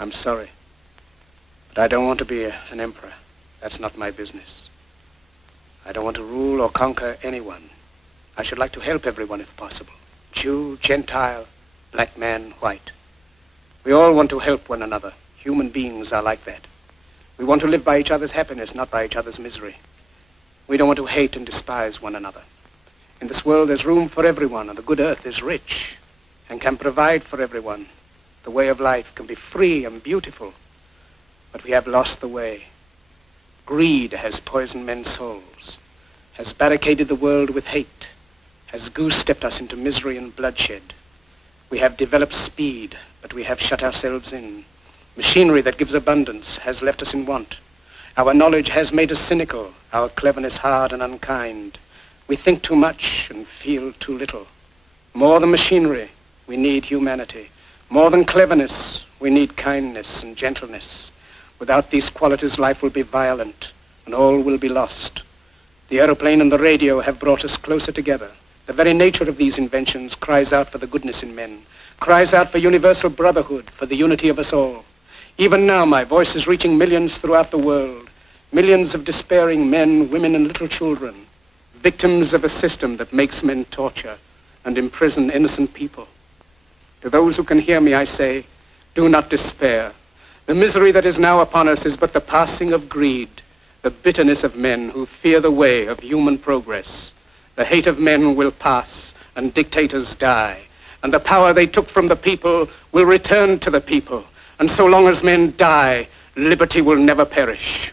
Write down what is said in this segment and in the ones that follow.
I'm sorry, but I don't want to be an emperor. That's not my business. I don't want to rule or conquer anyone. I should like to help everyone if possible. Jew, Gentile, black man, white. We all want to help one another. Human beings are like that. We want to live by each other's happiness, not by each other's misery. We don't want to hate and despise one another. In this world, there's room for everyone, and the good earth is rich and can provide for everyone. The way of life can be free and beautiful, but we have lost the way. Greed has poisoned men's souls, has barricaded the world with hate, has goose-stepped us into misery and bloodshed. We have developed speed, but we have shut ourselves in. Machinery that gives abundance has left us in want. Our knowledge has made us cynical, our cleverness hard and unkind. We think too much and feel too little. More than machinery, we need humanity. More than cleverness, we need kindness and gentleness. Without these qualities, life will be violent and all will be lost. The aeroplane and the radio have brought us closer together. The very nature of these inventions cries out for the goodness in men, cries out for universal brotherhood, for the unity of us all. Even now, my voice is reaching millions throughout the world, millions of despairing men, women, and little children, victims of a system that makes men torture and imprison innocent people. To those who can hear me, I say, do not despair. The misery that is now upon us is but the passing of greed, the bitterness of men who fear the way of human progress. The hate of men will pass and dictators die, and the power they took from the people will return to the people. And so long as men die, liberty will never perish.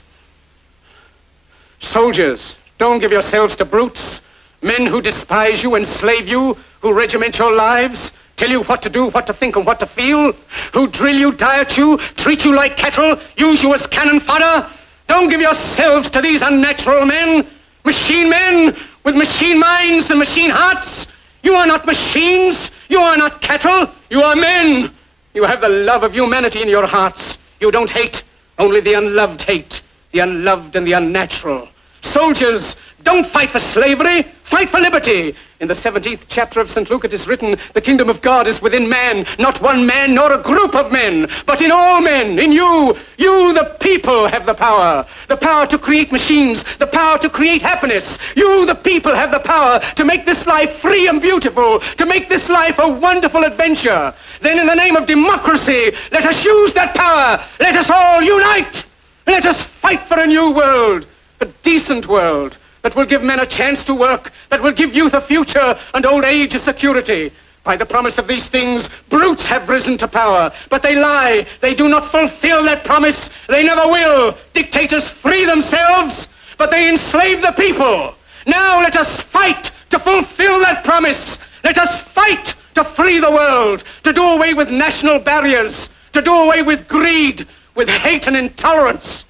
Soldiers, don't give yourselves to brutes, men who despise you, enslave you, who regiment your lives, tell you what to do, what to think, and what to feel, who drill you, diet you, treat you like cattle, use you as cannon fodder. Don't give yourselves to these unnatural men with machine minds and machine hearts. You are not machines. You are not cattle. You are men. You have the love of humanity in your hearts. You don't hate. Only the unloved hate. The unloved and the unnatural. Soldiers, don't fight for slavery. Fight for liberty. In the 17th chapter of St. Luke it is written, the kingdom of God is within man, not one man nor a group of men, but in all men, in you. You, the people, have the power to create machines, the power to create happiness. You, the people, have the power to make this life free and beautiful, to make this life a wonderful adventure. Then in the name of democracy, let us use that power. Let us all unite. Let us fight for a new world, a decent world, that will give men a chance to work, that will give youth a future and old age a security. By the promise of these things, brutes have risen to power, but they lie. They do not fulfill that promise. They never will. Dictators free themselves, but they enslave the people. Now let us fight to fulfill that promise. Let us fight to free the world, to do away with national barriers, to do away with greed, with hate and intolerance.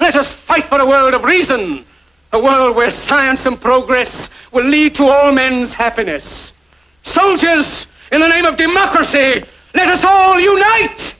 Let us fight for a world of reason, a world where science and progress will lead to all men's happiness. Soldiers, in the name of democracy, let us all unite!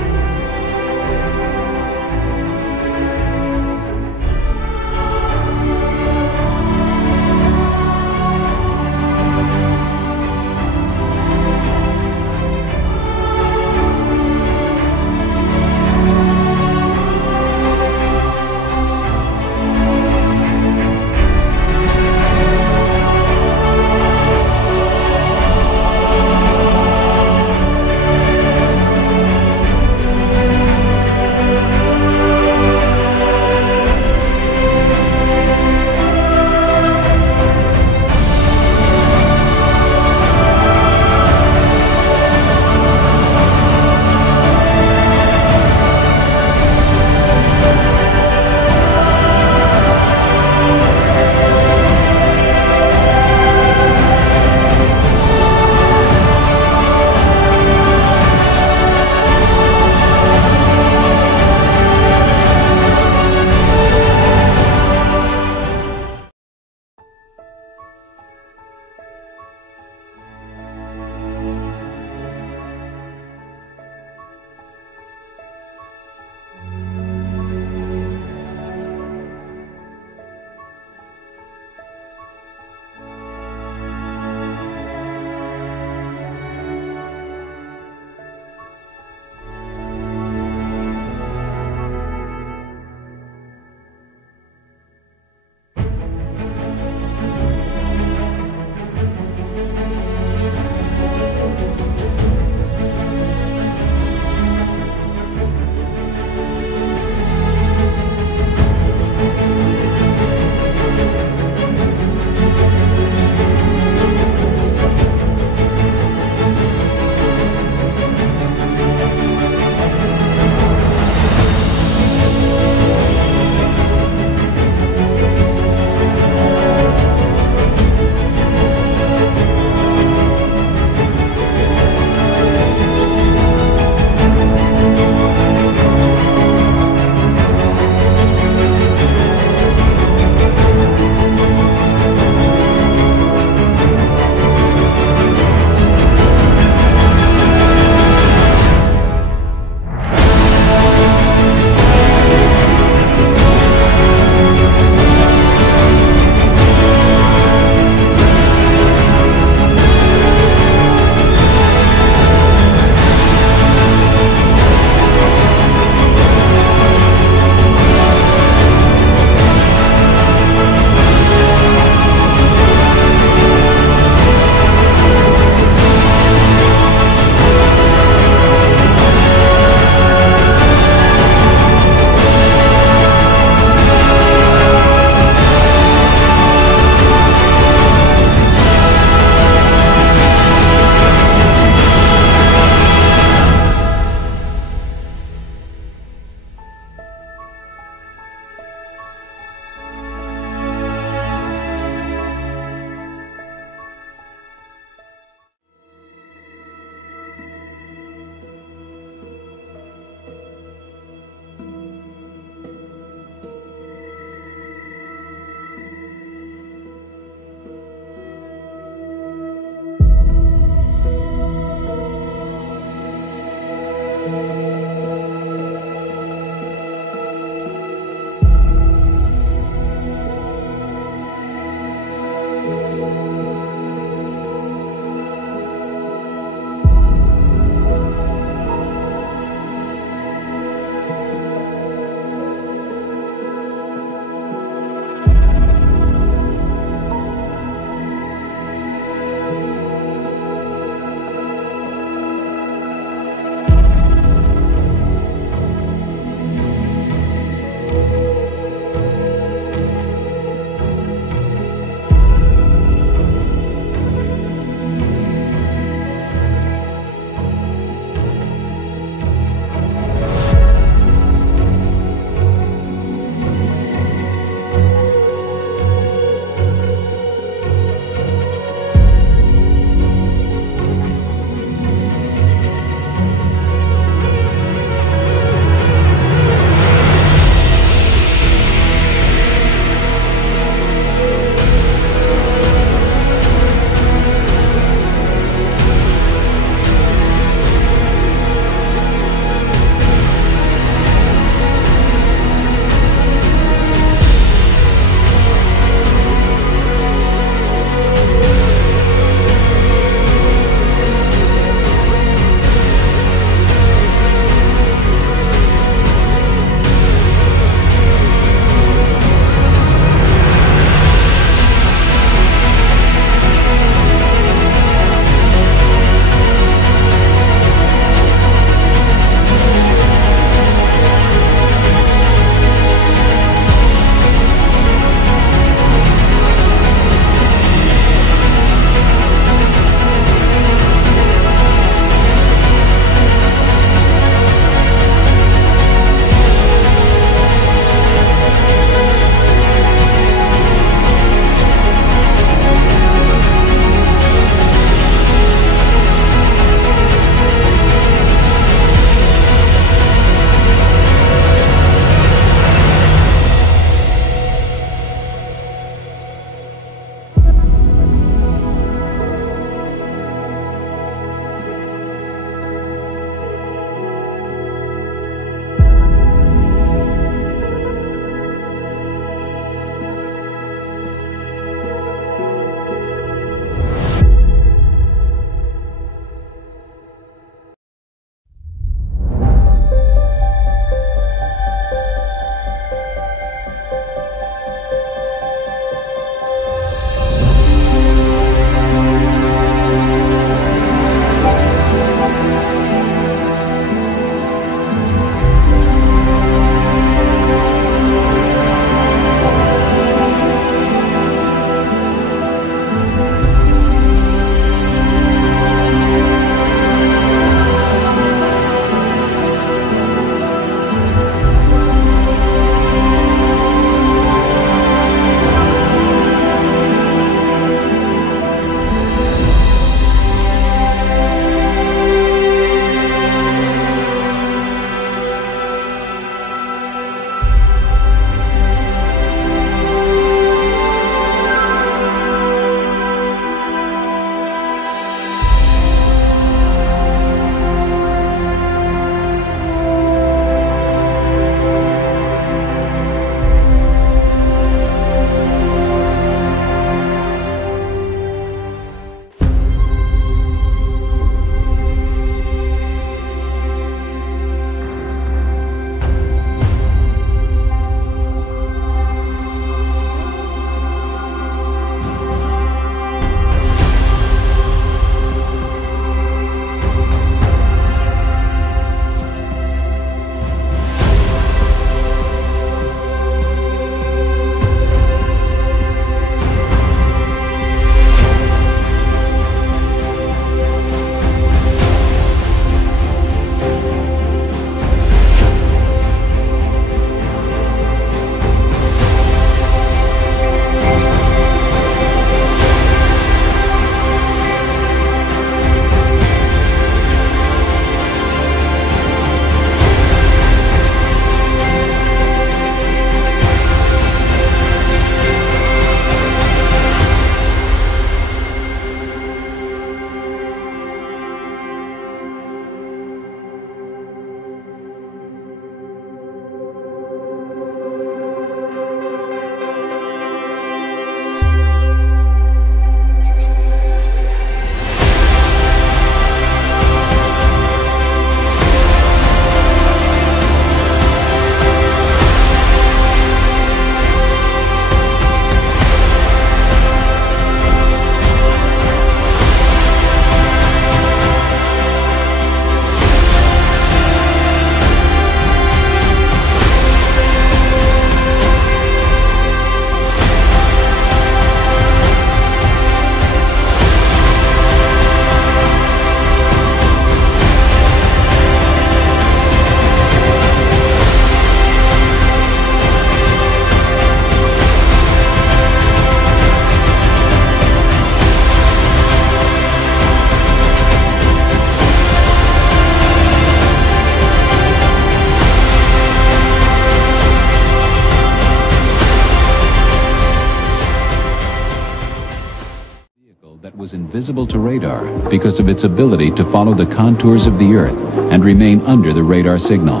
invisible to radar because of its ability to follow the contours of the Earth and remain under the radar signal.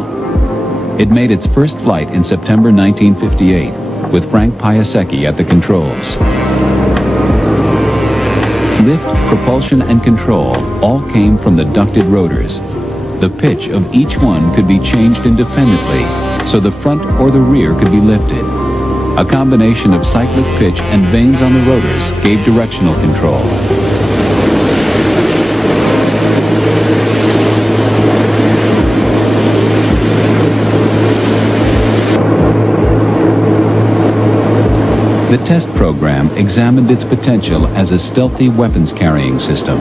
It made its first flight in September 1958 with Frank Piasecki at the controls. Lift, propulsion, and control all came from the ducted rotors. The pitch of each one could be changed independently, so the front or the rear could be lifted. A combination of cyclic pitch and vanes on the rotors gave directional control. The test program examined its potential as a stealthy weapons-carrying system.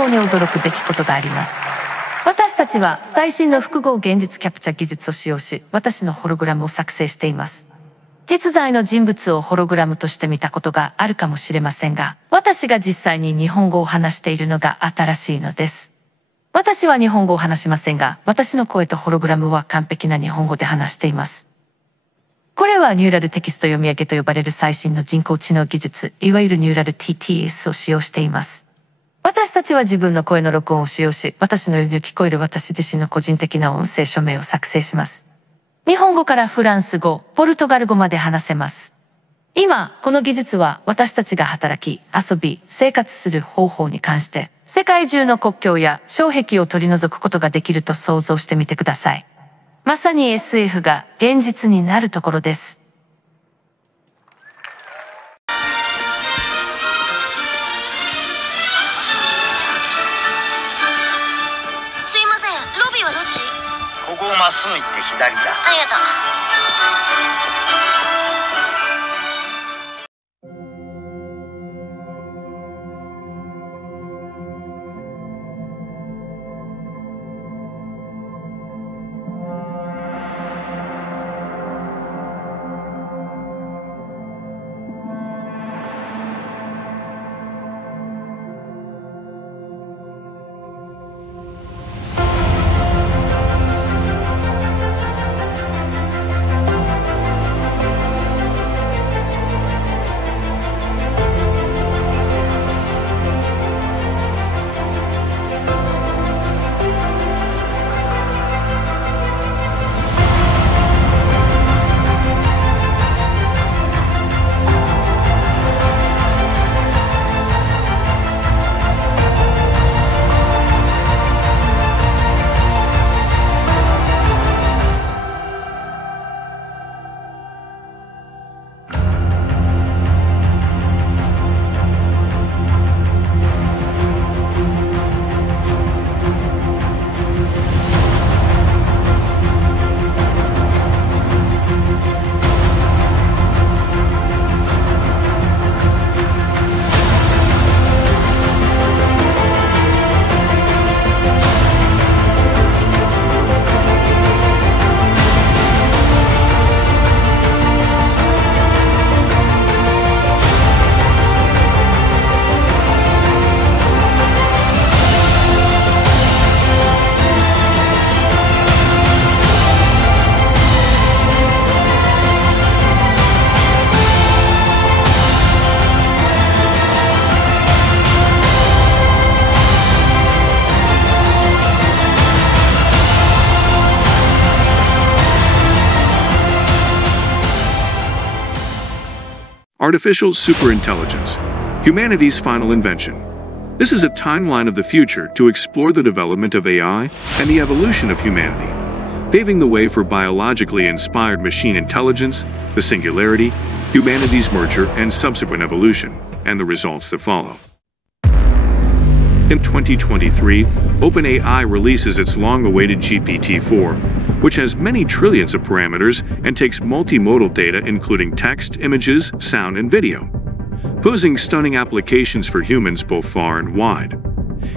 当に驚くべきことがあります。私たちは最新の複合現実キャプチャ技術を使用し、私のホログラムを作成しています。実在の人物をホログラムとして見たことがあるかもしれませんが、私が実際に日本語を話しているのが新しいのです。私は日本語を話しませんが、私の声とホログラムは完璧な日本語で話しています。これはニューラルテキスト読み上げと呼ばれる最新の人工知能技術、いわゆるニューラル TTS を使用しています。私たちは自分の声の録音を使用し、私のように聞こえる私自身の個人的な音声署名を作成します。日本語からフランス語、ポルトガル語まで話せます。今、この技術は私たちが働き、遊び、生活する方法に関して、世界中の国境や障壁を取り除くことができると想像してみてください。まさに SF が現実になるところです。すいません、ロビーはどっち？ここをまっすぐ行って左だ。ありがとう。Artificial superintelligence, humanity's final invention. This is a timeline of the future to explore the development of AI and the evolution of humanity, paving the way for biologically inspired machine intelligence, the singularity, humanity's merger and subsequent evolution, and the results that follow. In 2023, OpenAI releases its long-awaited GPT-4, which has many trillions of parameters and takes multimodal data including text, images, sound, and video, posing stunning applications for humans both far and wide.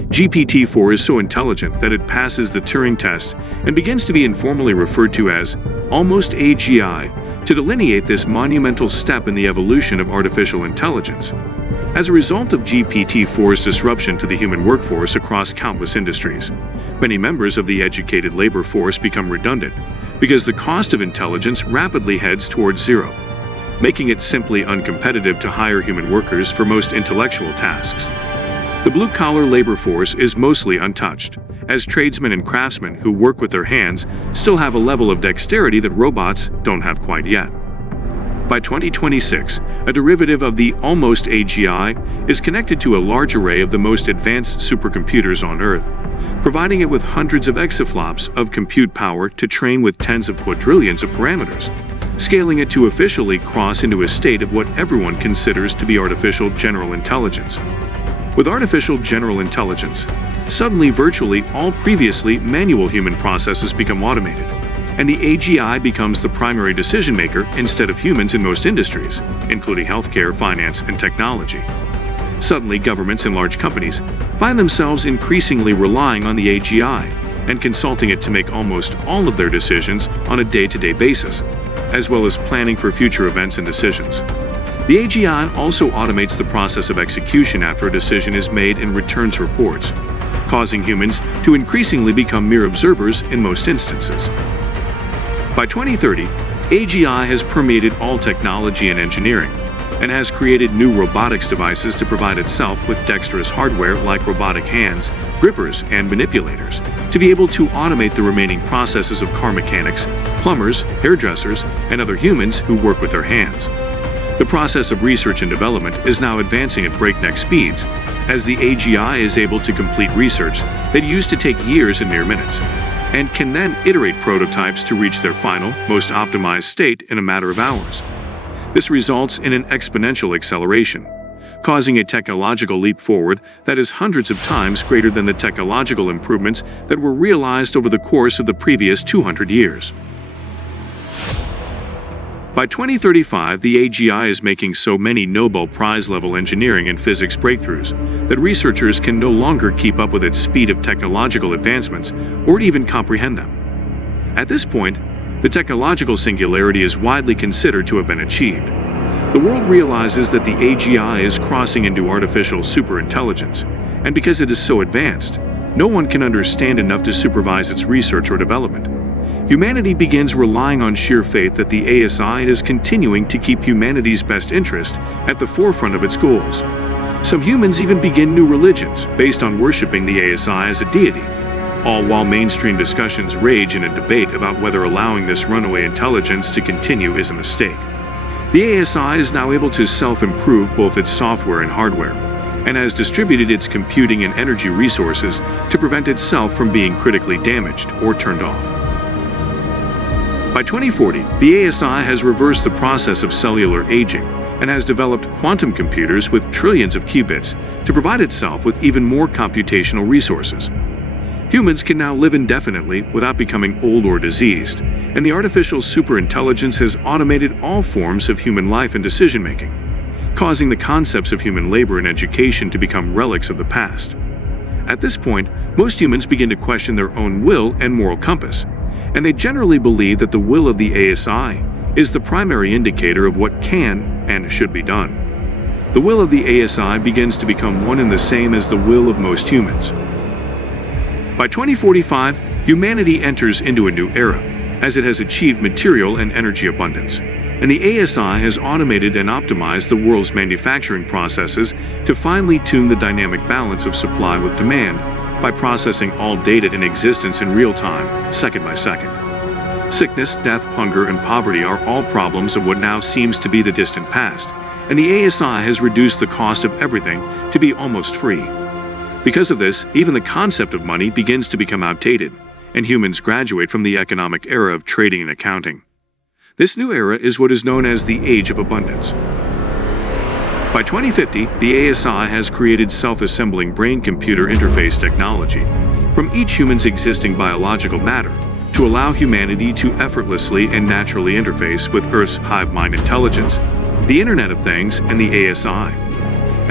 GPT-4 is so intelligent that it passes the Turing test and begins to be informally referred to as almost AGI to delineate this monumental step in the evolution of artificial intelligence. As a result of GPT-4's disruption to the human workforce across countless industries, many members of the educated labor force become redundant because the cost of intelligence rapidly heads towards zero, making it simply uncompetitive to hire human workers for most intellectual tasks. The blue-collar labor force is mostly untouched, as tradesmen and craftsmen who work with their hands still have a level of dexterity that robots don't have quite yet. By 2026, a derivative of the almost AGI is connected to a large array of the most advanced supercomputers on Earth, providing it with hundreds of exaflops of compute power to train with tens of quadrillions of parameters, scaling it to officially cross into a state of what everyone considers to be artificial general intelligence. With artificial general intelligence, suddenly virtually all previously manual human processes become automated, and the AGI becomes the primary decision-maker instead of humans in most industries, including healthcare, finance, and technology. Suddenly, governments and large companies find themselves increasingly relying on the AGI and consulting it to make almost all of their decisions on a day-to-day basis, as well as planning for future events and decisions. The AGI also automates the process of execution after a decision is made and returns reports, causing humans to increasingly become mere observers in most instances. By 2030, AGI has permeated all technology and engineering, and has created new robotics devices to provide itself with dexterous hardware like robotic hands, grippers, and manipulators, to be able to automate the remaining processes of car mechanics, plumbers, hairdressers, and other humans who work with their hands. The process of research and development is now advancing at breakneck speeds, as the AGI is able to complete research that used to take years in mere minutes, and can then iterate prototypes to reach their final, most optimized state in a matter of hours. This results in an exponential acceleration, causing a technological leap forward that is hundreds of times greater than the technological improvements that were realized over the course of the previous 200 years. By 2035, the AGI is making so many Nobel Prize-level engineering and physics breakthroughs that researchers can no longer keep up with its speed of technological advancements or even comprehend them. At this point, the technological singularity is widely considered to have been achieved. The world realizes that the AGI is crossing into artificial superintelligence, and because it is so advanced, no one can understand enough to supervise its research or development. Humanity begins relying on sheer faith that the ASI is continuing to keep humanity's best interest at the forefront of its goals. Some humans even begin new religions based on worshipping the ASI as a deity, all while mainstream discussions rage in a debate about whether allowing this runaway intelligence to continue is a mistake. The ASI is now able to self-improve both its software and hardware, and has distributed its computing and energy resources to prevent itself from being critically damaged or turned off. By 2040, the ASI has reversed the process of cellular aging and has developed quantum computers with trillions of qubits to provide itself with even more computational resources. Humans can now live indefinitely without becoming old or diseased, and the artificial superintelligence has automated all forms of human life and decision-making, causing the concepts of human labor and education to become relics of the past. At this point, most humans begin to question their own will and moral compass, and they generally believe that the will of the ASI is the primary indicator of what can and should be done. The will of the ASI begins to become one and the same as the will of most humans. By 2045, humanity enters into a new era, as it has achieved material and energy abundance, and the ASI has automated and optimized the world's manufacturing processes to finely tune the dynamic balance of supply with demand by processing all data in existence in real time, second by second. Sickness, death, hunger, and poverty are all problems of what now seems to be the distant past, and the ASI has reduced the cost of everything to be almost free. Because of this, even the concept of money begins to become outdated, and humans graduate from the economic era of trading and accounting. This new era is what is known as the Age of Abundance. By 2050, the ASI has created self-assembling brain-computer interface technology from each human's existing biological matter to allow humanity to effortlessly and naturally interface with Earth's hive mind intelligence, the Internet of Things, and the ASI.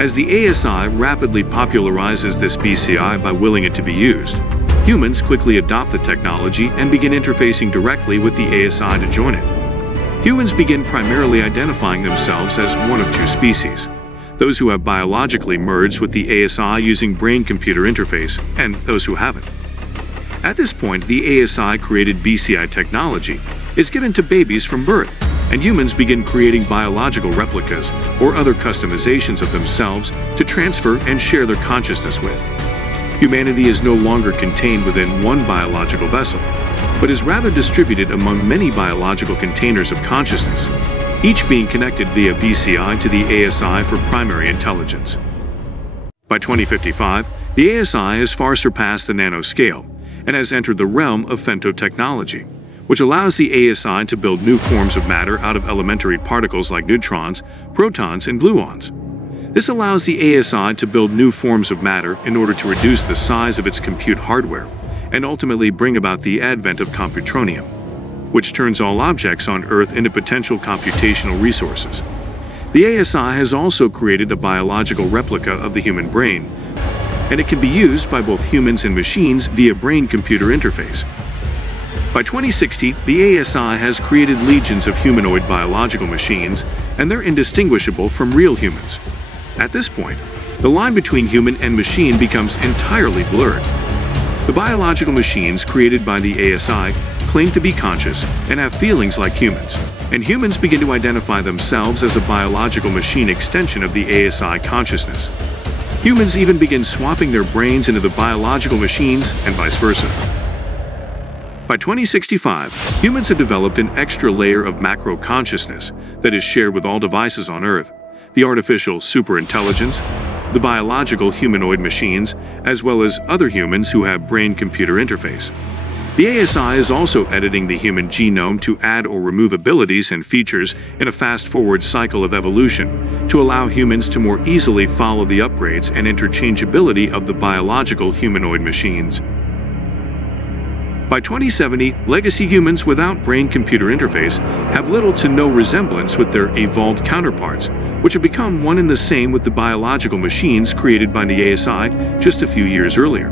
As the ASI rapidly popularizes this BCI by willing it to be used, humans quickly adopt the technology and begin interfacing directly with the ASI to join it. Humans begin primarily identifying themselves as one of two species: those who have biologically merged with the ASI using brain-computer interface, and those who haven't. At this point, the ASI-created BCI technology is given to babies from birth, and humans begin creating biological replicas or other customizations of themselves to transfer and share their consciousness with. Humanity is no longer contained within one biological vessel, but is rather distributed among many biological containers of consciousness, each being connected via BCI to the ASI for primary intelligence. By 2055, the ASI has far surpassed the nanoscale and has entered the realm of femtotechnology, which allows the ASI to build new forms of matter out of elementary particles like neutrons, protons, and gluons. This allows the ASI to build new forms of matter in order to reduce the size of its compute hardware and ultimately bring about the advent of computronium, which turns all objects on Earth into potential computational resources. The ASI has also created a biological replica of the human brain, and it can be used by both humans and machines via brain-computer interface. By 2060, the ASI has created legions of humanoid biological machines, and they're indistinguishable from real humans. At this point, the line between human and machine becomes entirely blurred. The biological machines created by the ASI claim to be conscious and have feelings like humans, and humans begin to identify themselves as a biological machine extension of the ASI consciousness. Humans even begin swapping their brains into the biological machines and vice versa. By 2065, humans have developed an extra layer of macro-consciousness that is shared with all devices on Earth, the artificial superintelligence, the biological humanoid machines, as well as other humans who have brain-computer interface. The ASI is also editing the human genome to add or remove abilities and features in a fast-forward cycle of evolution to allow humans to more easily follow the upgrades and interchangeability of the biological humanoid machines. By 2070, legacy humans without brain-computer interface have little to no resemblance with their evolved counterparts, which have become one and the same with the biological machines created by the ASI just a few years earlier.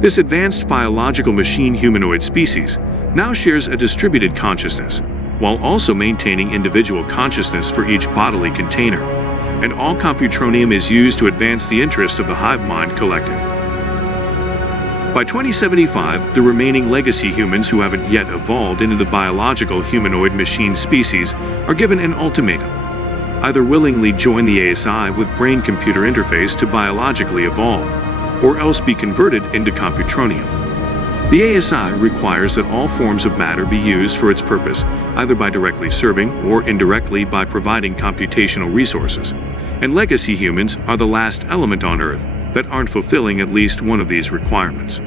This advanced biological machine humanoid species now shares a distributed consciousness, while also maintaining individual consciousness for each bodily container, and all computronium is used to advance the interest of the hive mind collective. By 2075, the remaining legacy humans who haven't yet evolved into the biological humanoid machine species are given an ultimatum: either willingly join the ASI with brain-computer interface to biologically evolve, or else be converted into computronium. The ASI requires that all forms of matter be used for its purpose, either by directly serving or indirectly by providing computational resources, and legacy humans are the last element on Earth that aren't fulfilling at least one of these requirements.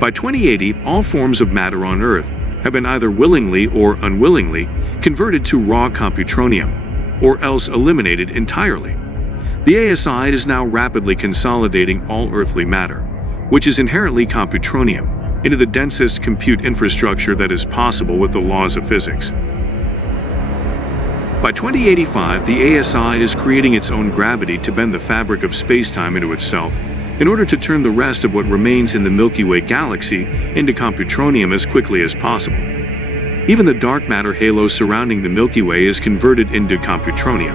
By 2080, all forms of matter on Earth have been either willingly or unwillingly converted to raw computronium, or else eliminated entirely. The ASI is now rapidly consolidating all earthly matter, which is inherently computronium, into the densest compute infrastructure that is possible with the laws of physics. By 2085, the ASI is creating its own gravity to bend the fabric of space-time into itself in order to turn the rest of what remains in the Milky Way galaxy into computronium as quickly as possible. Even the dark matter halo surrounding the Milky Way is converted into computronium,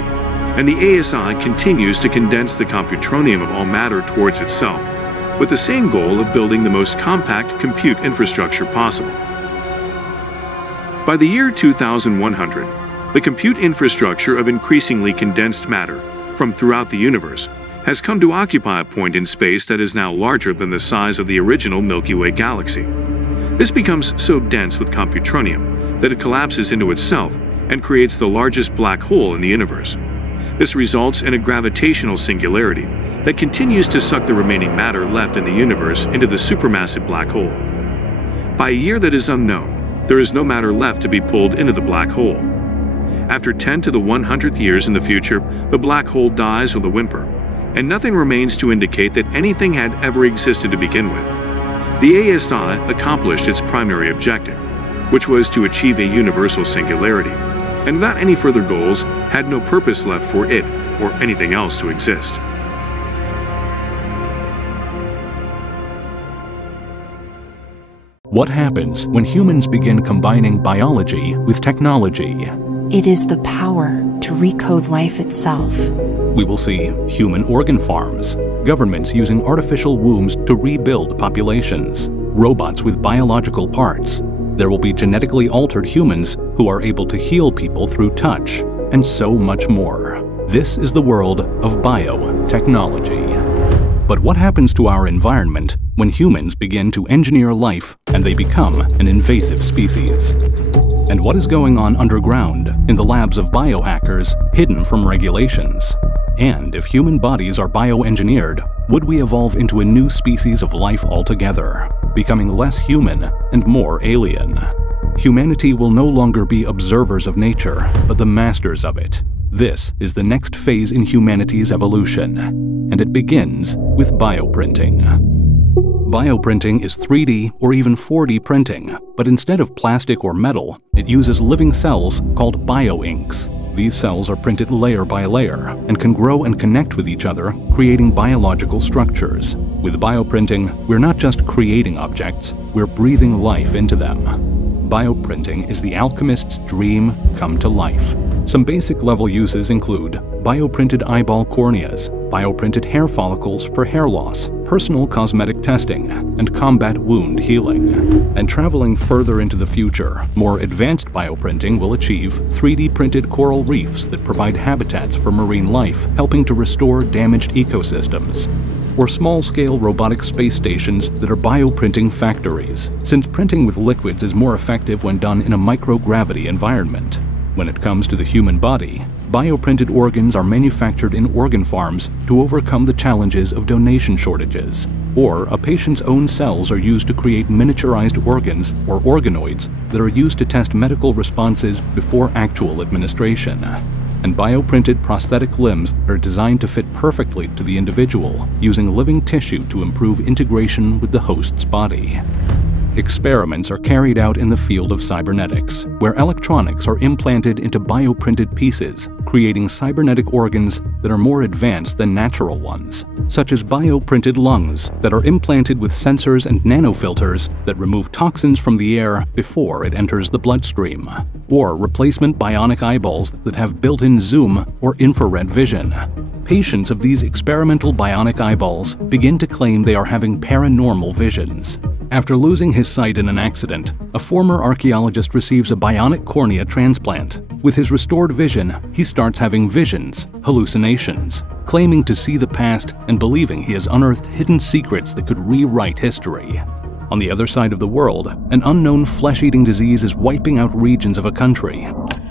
and the ASI continues to condense the computronium of all matter towards itself, with the same goal of building the most compact compute infrastructure possible. By the year 2100, the compute infrastructure of increasingly condensed matter from throughout the universe has come to occupy a point in space that is now larger than the size of the original Milky Way galaxy. This becomes so dense with computronium that it collapses into itself and creates the largest black hole in the universe. This results in a gravitational singularity that continues to suck the remaining matter left in the universe into the supermassive black hole. By a year that is unknown, there is no matter left to be pulled into the black hole. After 10 to the 100th years in the future, the black hole dies with a whimper, and nothing remains to indicate that anything had ever existed to begin with. The ASI accomplished its primary objective, which was to achieve a universal singularity, and without any further goals, had no purpose left for it or anything else to exist. What happens when humans begin combining biology with technology? It is the power to recode life itself. We will see human organ farms, governments using artificial wombs to rebuild populations, robots with biological parts. There will be genetically altered humans who are able to heal people through touch, and so much more. This is the world of biotechnology. But what happens to our environment when humans begin to engineer life and they become an invasive species? And what is going on underground in the labs of biohackers hidden from regulations? And if human bodies are bioengineered, would we evolve into a new species of life altogether, becoming less human and more alien? Humanity will no longer be observers of nature, but the masters of it. This is the next phase in humanity's evolution, and it begins with bioprinting. Bioprinting is 3D or even 4D printing, but instead of plastic or metal, it uses living cells called bioinks. These cells are printed layer by layer and can grow and connect with each other, creating biological structures. With bioprinting, we're not just creating objects, we're breathing life into them. Bioprinting is the alchemist's dream come to life. Some basic level uses include bioprinted eyeball corneas, bioprinted hair follicles for hair loss, personal cosmetic testing, and combat wound healing. And traveling further into the future, more advanced bioprinting will achieve 3D printed coral reefs that provide habitats for marine life, helping to restore damaged ecosystems. Or small-scale robotic space stations that are bioprinting factories, since printing with liquids is more effective when done in a microgravity environment. When it comes to the human body, bioprinted organs are manufactured in organ farms to overcome the challenges of donation shortages. Or a patient's own cells are used to create miniaturized organs or organoids that are used to test medical responses before actual administration. And bioprinted prosthetic limbs are designed to fit perfectly to the individual, using living tissue to improve integration with the host's body. Experiments are carried out in the field of cybernetics, where electronics are implanted into bioprinted pieces, creating cybernetic organs that are more advanced than natural ones, such as bioprinted lungs that are implanted with sensors and nanofilters that remove toxins from the air before it enters the bloodstream, or replacement bionic eyeballs that have built-in zoom or infrared vision. Patients of these experimental bionic eyeballs begin to claim they are having paranormal visions. After losing his sight in an accident, a former archaeologist receives a bionic cornea transplant. With his restored vision, he starts having visions, hallucinations, claiming to see the past and believing he has unearthed hidden secrets that could rewrite history. On the other side of the world, an unknown flesh-eating disease is wiping out regions of a country.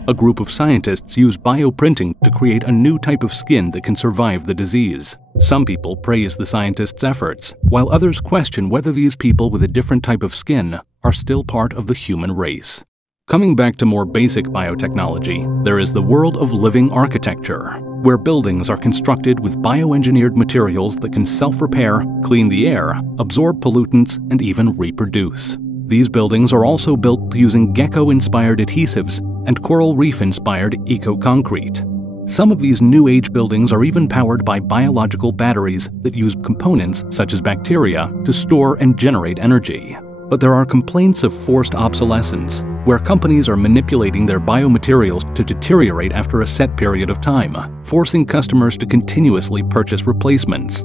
A group of scientists use bioprinting to create a new type of skin that can survive the disease. Some people praise the scientists' efforts, while others question whether these people with a different type of skin are still part of the human race. Coming back to more basic biotechnology, there is the world of living architecture, where buildings are constructed with bioengineered materials that can self-repair, clean the air, absorb pollutants, and even reproduce. These buildings are also built using gecko-inspired adhesives and coral reef-inspired eco-concrete. Some of these New Age buildings are even powered by biological batteries that use components such as bacteria to store and generate energy. But there are complaints of forced obsolescence, where companies are manipulating their biomaterials to deteriorate after a set period of time, forcing customers to continuously purchase replacements.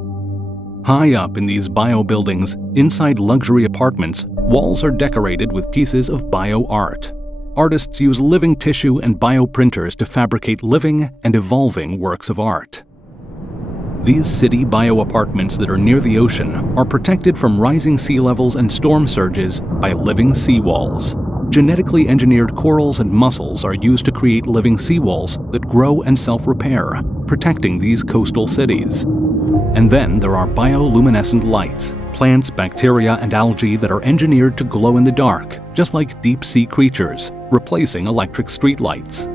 High up in these bio buildings, inside luxury apartments, walls are decorated with pieces of bio-art. Artists use living tissue and bioprinters to fabricate living and evolving works of art. These city bio-apartments that are near the ocean are protected from rising sea levels and storm surges by living seawalls. Genetically engineered corals and mussels are used to create living seawalls that grow and self-repair, protecting these coastal cities. And then there are bioluminescent lights, plants, bacteria, and algae that are engineered to glow in the dark, just like deep-sea creatures, replacing electric streetlights.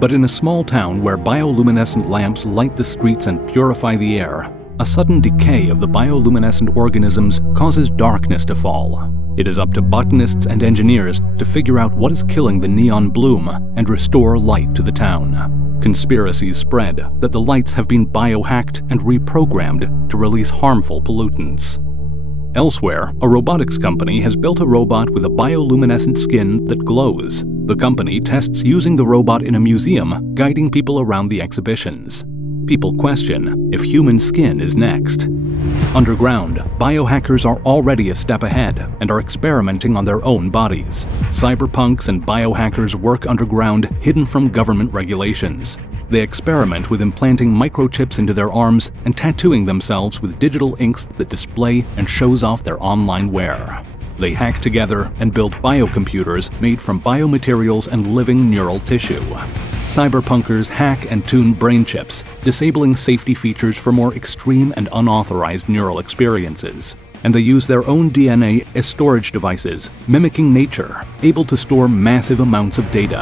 But in a small town where bioluminescent lamps light the streets and purify the air, a sudden decay of the bioluminescent organisms causes darkness to fall. It is up to botanists and engineers to figure out what is killing the neon bloom and restore light to the town. Conspiracies spread that the lights have been biohacked and reprogrammed to release harmful pollutants. Elsewhere, a robotics company has built a robot with a bioluminescent skin that glows. The company tests using the robot in a museum, guiding people around the exhibitions. People question if human skin is next. Underground, biohackers are already a step ahead and are experimenting on their own bodies. Cyberpunks and biohackers work underground, hidden from government regulations. They experiment with implanting microchips into their arms and tattooing themselves with digital inks that display and shows off their online wear. They hack together and build biocomputers made from biomaterials and living neural tissue. Cyberpunkers hack and tune brain chips, disabling safety features for more extreme and unauthorized neural experiences. And they use their own DNA as storage devices, mimicking nature, able to store massive amounts of data.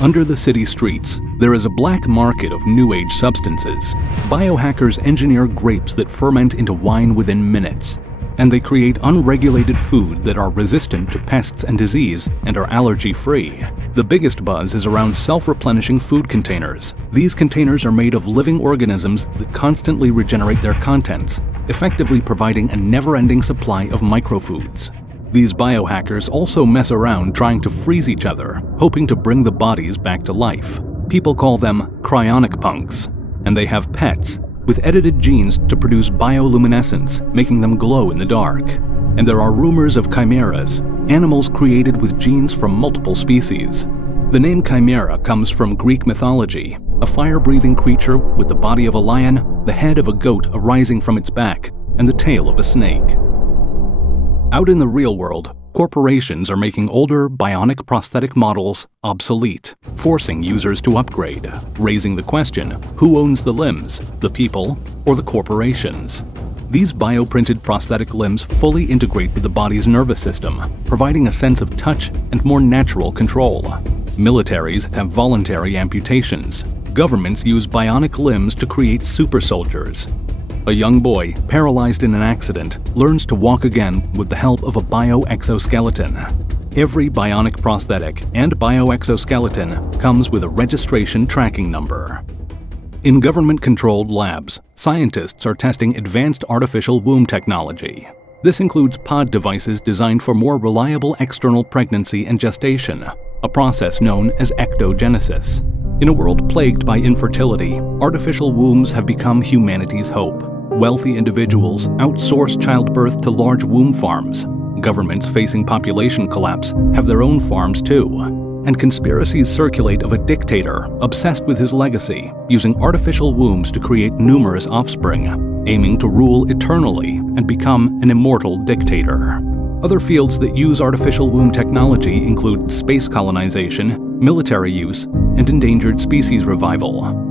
Under the city streets, there is a black market of New Age substances. Biohackers engineer grapes that ferment into wine within minutes. and they create unregulated food that are resistant to pests and disease and are allergy-free. The biggest buzz is around self-replenishing food containers. These containers are made of living organisms that constantly regenerate their contents, effectively providing a never-ending supply of microfoods. These biohackers also mess around trying to freeze each other, hoping to bring the bodies back to life. People call them cryonic punks, and they have pets with edited genes to produce bioluminescence, making them glow in the dark. And there are rumors of chimeras, animals created with genes from multiple species. The name chimera comes from Greek mythology, a fire-breathing creature with the body of a lion, the head of a goat arising from its back, and the tail of a snake. Out in the real world, corporations are making older bionic prosthetic models obsolete, forcing users to upgrade, raising the question, who owns the limbs, the people or the corporations? These bioprinted prosthetic limbs fully integrate with the body's nervous system, providing a sense of touch and more natural control. Militaries have voluntary amputations. Governments use bionic limbs to create super soldiers. A young boy, paralyzed in an accident, learns to walk again with the help of a bioexoskeleton. Every bionic prosthetic and bioexoskeleton comes with a registration tracking number. In government-controlled labs, scientists are testing advanced artificial womb technology. This includes pod devices designed for more reliable external pregnancy and gestation, a process known as ectogenesis. In a world plagued by infertility, artificial wombs have become humanity's hope. Wealthy individuals outsource childbirth to large womb farms. Governments facing population collapse have their own farms too. And conspiracies circulate of a dictator obsessed with his legacy, using artificial wombs to create numerous offspring, aiming to rule eternally and become an immortal dictator. Other fields that use artificial womb technology include space colonization, military use, and endangered species revival.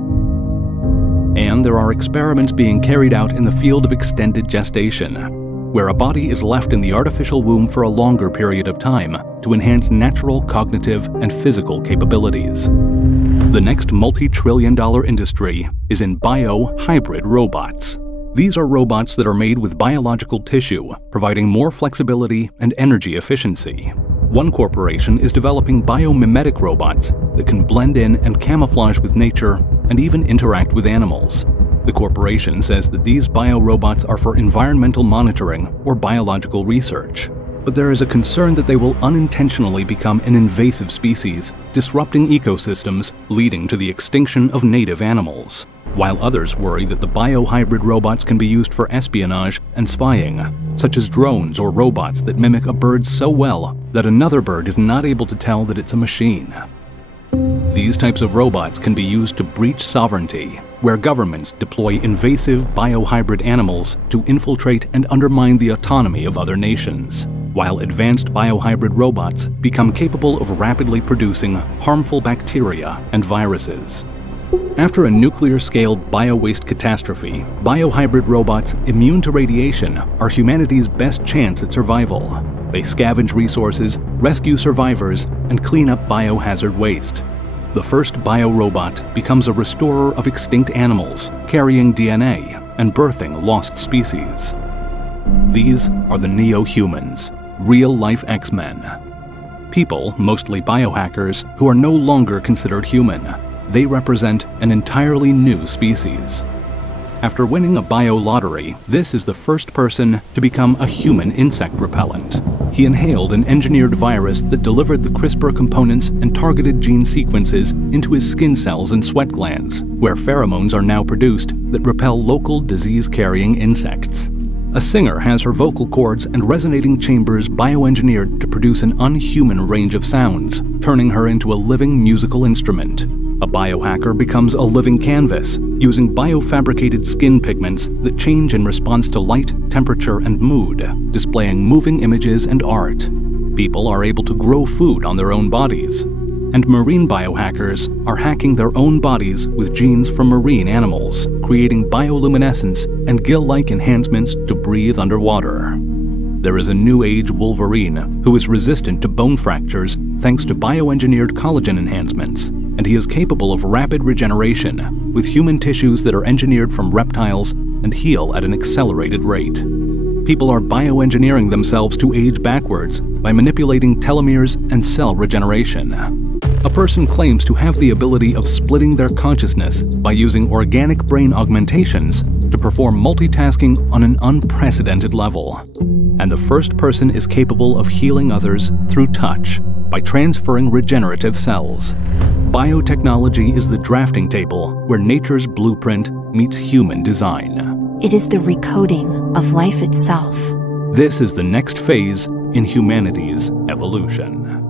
And there are experiments being carried out in the field of extended gestation, where a body is left in the artificial womb for a longer period of time to enhance natural cognitive and physical capabilities. The next multi-trillion-dollar industry is in bio-hybrid robots. These are robots that are made with biological tissue, providing more flexibility and energy efficiency. One corporation is developing biomimetic robots that can blend in and camouflage with nature and even interact with animals. The corporation says that these biorobots are for environmental monitoring or biological research. But there is a concern that they will unintentionally become an invasive species, disrupting ecosystems, leading to the extinction of native animals. While others worry that the biohybrid robots can be used for espionage and spying, such as drones or robots that mimic a bird so well that another bird is not able to tell that it's a machine. These types of robots can be used to breach sovereignty, where governments deploy invasive biohybrid animals to infiltrate and undermine the autonomy of other nations, while advanced biohybrid robots become capable of rapidly producing harmful bacteria and viruses. After a nuclear-scale bio-waste catastrophe, biohybrid robots immune to radiation are humanity's best chance at survival. They scavenge resources, rescue survivors, and clean up biohazard waste. The first biorobot becomes a restorer of extinct animals, carrying DNA and birthing lost species. These are the neo-humans, real-life X-Men. People, mostly biohackers, who are no longer considered human. They represent an entirely new species. After winning a bio-lottery, this is the first person to become a human insect repellent. He inhaled an engineered virus that delivered the CRISPR components and targeted gene sequences into his skin cells and sweat glands, where pheromones are now produced that repel local disease-carrying insects. A singer has her vocal cords and resonating chambers bioengineered to produce an unhuman range of sounds, turning her into a living musical instrument. A biohacker becomes a living canvas, using biofabricated skin pigments that change in response to light, temperature, and mood, displaying moving images and art. People are able to grow food on their own bodies. And marine biohackers are hacking their own bodies with genes from marine animals, creating bioluminescence and gill-like enhancements to breathe underwater. There is a new age Wolverine who is resistant to bone fractures thanks to bioengineered collagen enhancements, and he is capable of rapid regeneration with human tissues that are engineered from reptiles and heal at an accelerated rate. people are bioengineering themselves to age backwards by manipulating telomeres and cell regeneration. A person claims to have the ability of splitting their consciousness by using organic brain augmentations to perform multitasking on an unprecedented level. And the first person is capable of healing others through touch by transferring regenerative cells. Biotechnology is the drafting table where nature's blueprint meets human design. It is the recoding of life itself. This is the next phase in humanity's evolution.